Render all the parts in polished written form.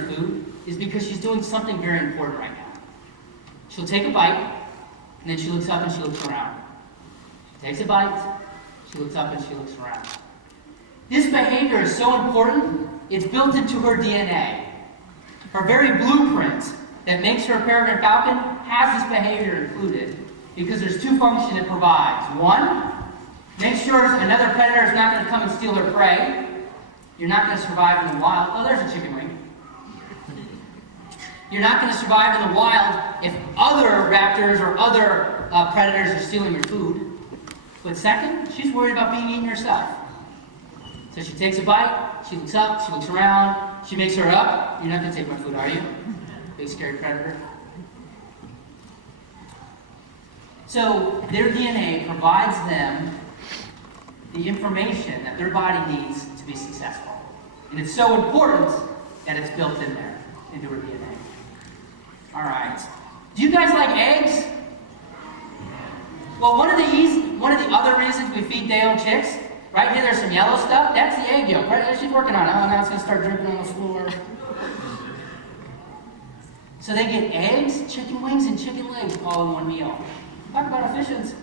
food is because she's doing something very important right now. She'll take a bite, and then she looks up and she looks around. She takes a bite, she looks up and she looks around. This behavior is so important, it's built into her DNA. Her very blueprint that makes her a peregrine falcon has this behavior included because there's two functions it provides. One, make sure another predator is not going to come and steal her prey. You're not going to survive in the wild. Oh, there's a chicken wing. You're not going to survive in the wild if other raptors or other predators are stealing your food. But second, she's worried about being eaten herself. So she takes a bite, she looks up, she looks around, she makes her up. You're not going to take my food, are you? Big scary predator. So their DNA provides them the information that their body needs to be successful. And it's so important that it's built in there, into her DNA. All right. Do you guys like eggs? Well, one of the other reasons we feed day-old chicks, right here there's some yellow stuff, that's the egg yolk. Right there, she's working on it. Oh, now it's going to start dripping on the floor. So they get eggs, chicken wings, and chicken legs all in one meal. Talk about efficiency.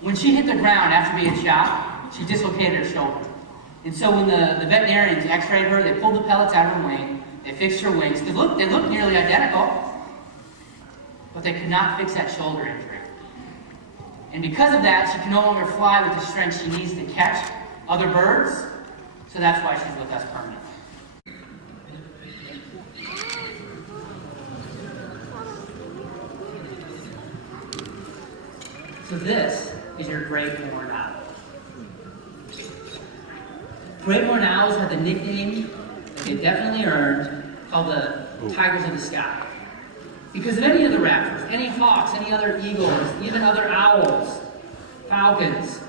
When she hit the ground after being shot, she dislocated her shoulder. And so when the veterinarians x-rayed her, they pulled the pellets out of her wing, they fixed her wings. They looked nearly identical, but they could not fix that shoulder injury. And because of that, she can no longer fly with the strength she needs to catch other birds, so that's why she's with us permanently. So this is your great horned owl. Great horned owls have the nickname that they definitely earned, called the tigers of the sky. Because of any of the raptors, any hawks, any other eagles, even other owls, falcons,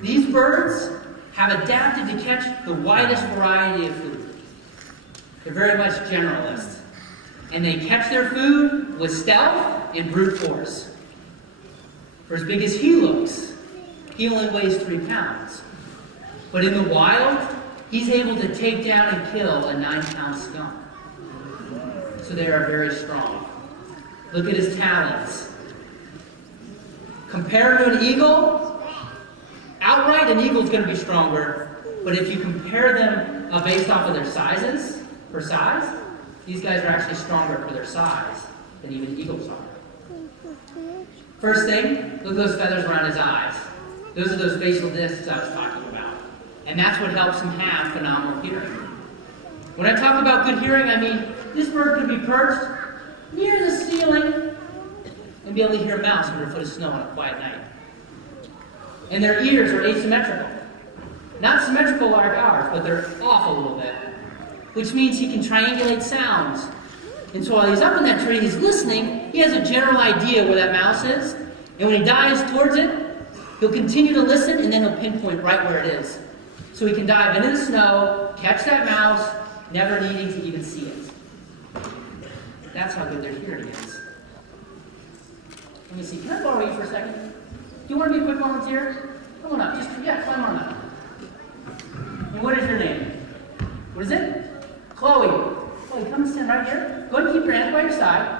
these birds have adapted to catch the widest variety of food. They're very much generalists. And they catch their food with stealth and brute force. For as big as he looks, he only weighs 3 pounds. But in the wild, he's able to take down and kill a 9-pound skunk. So they are very strong. Look at his talons. Compared to an eagle, outright an eagle's going to be stronger. But if you compare them based off of their sizes, for size, these guys are actually stronger for their size than even eagles are. First thing, look at those feathers around his eyes. Those are those facial discs I was talking about. And that's what helps him have phenomenal hearing. When I talk about good hearing, I mean this bird could be perched near the ceiling and be able to hear a mouse under a foot of snow on a quiet night. And their ears are asymmetrical. Not symmetrical like ours, but they're off a little bit. Which means he can triangulate sounds. And so while he's up in that tree, he's listening, he has a general idea where that mouse is. And when he dives towards it, he'll continue to listen, and then he'll pinpoint right where it is. So he can dive into the snow, catch that mouse, never needing to even see it. That's how good their hearing is. Let me see, can I borrow you for a second? Do you want to be a quick volunteer? Come on up, climb on up. And what is your name? What is it? Chloe. Chloe, come and stand right here. Go ahead and keep your hands by your side.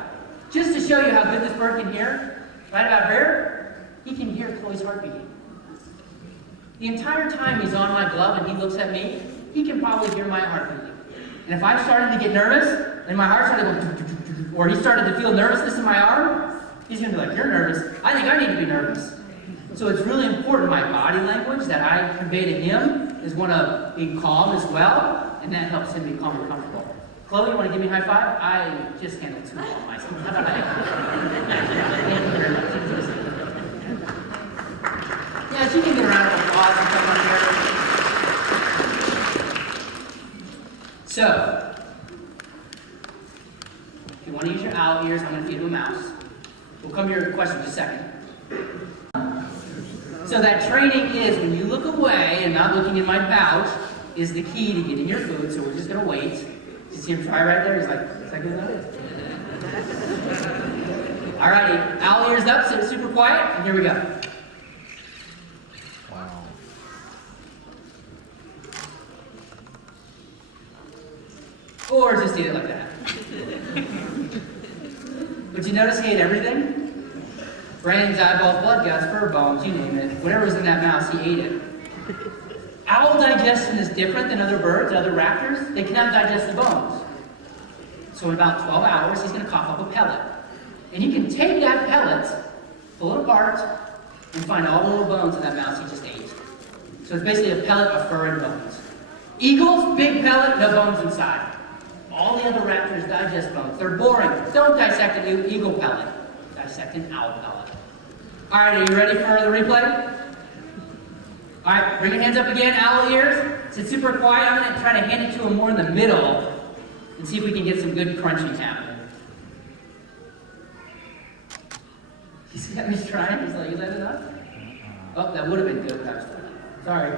Just to show you how good this bird can hear, right about here, he can hear Chloe's heartbeat. The entire time he's on my glove and he looks at me, he can probably hear my heartbeat. And if I started to get nervous, and my heart started to go, or he started to feel nervousness in my arm, he's going to be like, you're nervous. I think I need to be nervous. So it's really important my body language that I convey to him is one of being calm as well, and that helps him be calm and comfortable. Chloe, you want to give me a high five? I just handled 2 on myself. How about that? Thank you very much. Yeah, she can get a round of applause and come up here. So, if you want to use your owl ears, I'm going to feed you a mouse. We'll come to your question in just a second. So that training is when you look away and not looking in my pouch is the key to getting your food. So we're just going to wait. You see him try right there? He's like, is that good enough? Alrighty, owl ears up, sit super quiet, and here we go. Wow. Or just eat it like that. But you notice he ate everything? Brains, eyeballs, blood guts, fur bones, you name it. Whatever was in that mouse, he ate it. Owl digestion is different than other birds, other raptors. They cannot digest the bones. So in about 12 hours, he's going to cough up a pellet. And you can take that pellet, pull it apart, and find all the little bones in that mouse he just ate. So it's basically a pellet of fur and bones. Eagles, big pellet, no bones inside. All the other raptors digest bones. They're boring. Don't dissect an eagle pellet. Dissect an owl pellet. All right, are you ready for the replay? All right, bring your hands up again, owl ears. Sit super quiet. I'm going to try to hand it to him more in the middle and see if we can get some good crunching happening. You see how he's trying? He's like, is that enough? Oh, that would have been good, but I was trying. Sorry.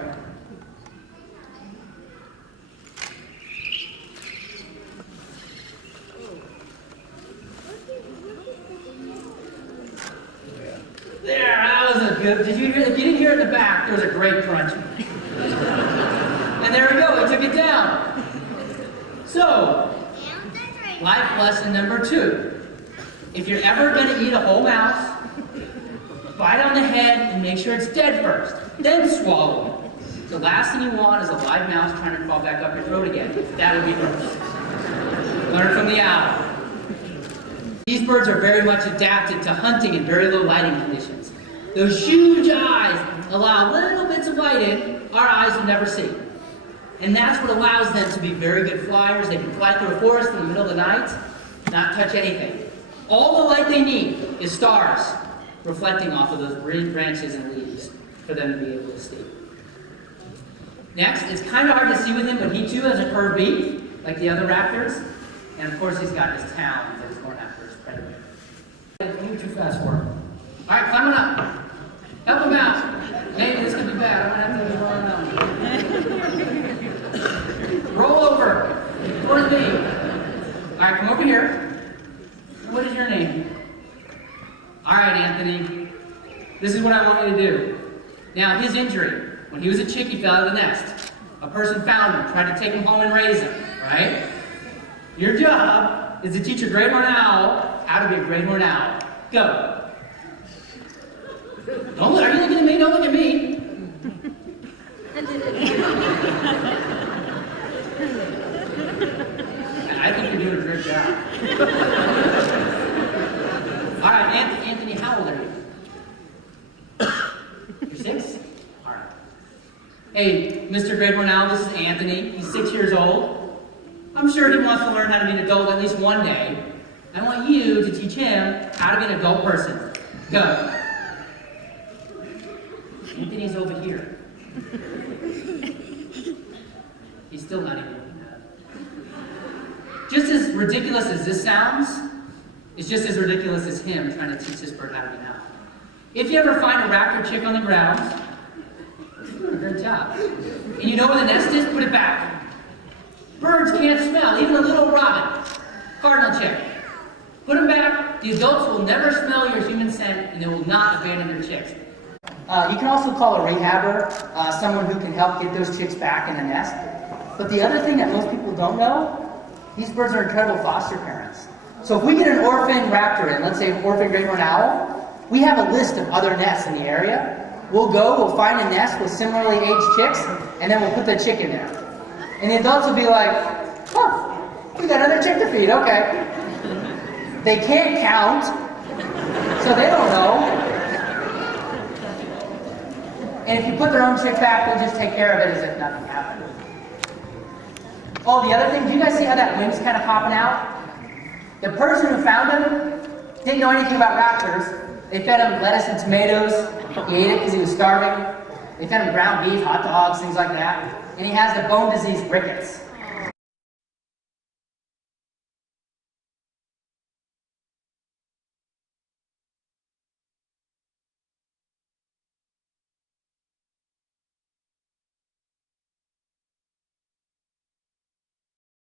There, that was a good. Did you hear? If you didn't hear it in the back, there was a great crunch. And there we go. He took it down. So, life lesson number 2: if you're ever going to eat a whole mouse, bite on the head and make sure it's dead first, then swallow it. The last thing you want is a live mouse trying to crawl back up your throat again. That would be gross. Learn from the owl. These birds are very much adapted to hunting in very low lighting conditions. Those huge eyes allow little bits of light in our eyes will never see. And that's what allows them to be very good flyers. They can fly through a forest in the middle of the night, not touch anything. All the light they need is stars reflecting off of those green branches and leaves for them to be able to see. Next, it's kind of hard to see with him, but he too has a curved beak, like the other raptors. And of course, he's got his talons that he's going after his predator. You're too fast for him. All right, climb on up. Help him out. Maybe this could be bad. I'm going to have to be rolling around. Roll over. Towards me. All right, come over here. What is your name? All right, Anthony. This is what I want you to do. Now, his injury. When he was a chick, he fell out of the nest. A person found him, tried to take him home and raise him, right? Your job is to teach a Great Horned Owl how to be a Great Horned Owl. Go. Don't look. Are you looking at me? Don't look at me. I think you're doing a great job. All right, Anthony, how old are you? You're 6? All right. Hey, Mr. Great Horned Owl, this is Anthony. He's 6 years old. I'm sure he wants to learn how to be an adult at least one day. I want you to teach him how to be an adult person. Go. Anthony's over here. He's still not even looking at it. Just as ridiculous as this sounds, it's just as ridiculous as him trying to teach this bird how to be an owl. If you ever find a raptor chick on the ground, you're doing a great job. And you know where the nest is, put it back. Birds can't smell, even a little robin. Cardinal chick. Put them back. The adults will never smell your human scent, and they will not abandon your chicks. You can also call a rehabber, someone who can help get those chicks back in the nest. But the other thing that most people don't know, these birds are incredible foster parents. So if we get an orphan raptor in, let's say an orphan great horned owl, we have a list of other nests in the area. We'll find a nest with similarly aged chicks, and then we'll put the chick in there. And the adults will be like, oh, we got another chick to feed, okay. They can't count, so they don't know. And if you put their own chick back, they'll just take care of it as if nothing happened. Oh, the other thing, do you guys see how that wing's kind of popping out? The person who found him didn't know anything about raptors. They fed him lettuce and tomatoes. He ate it because he was starving. They fed him ground beef, hot dogs, things like that. And he has the bone disease rickets.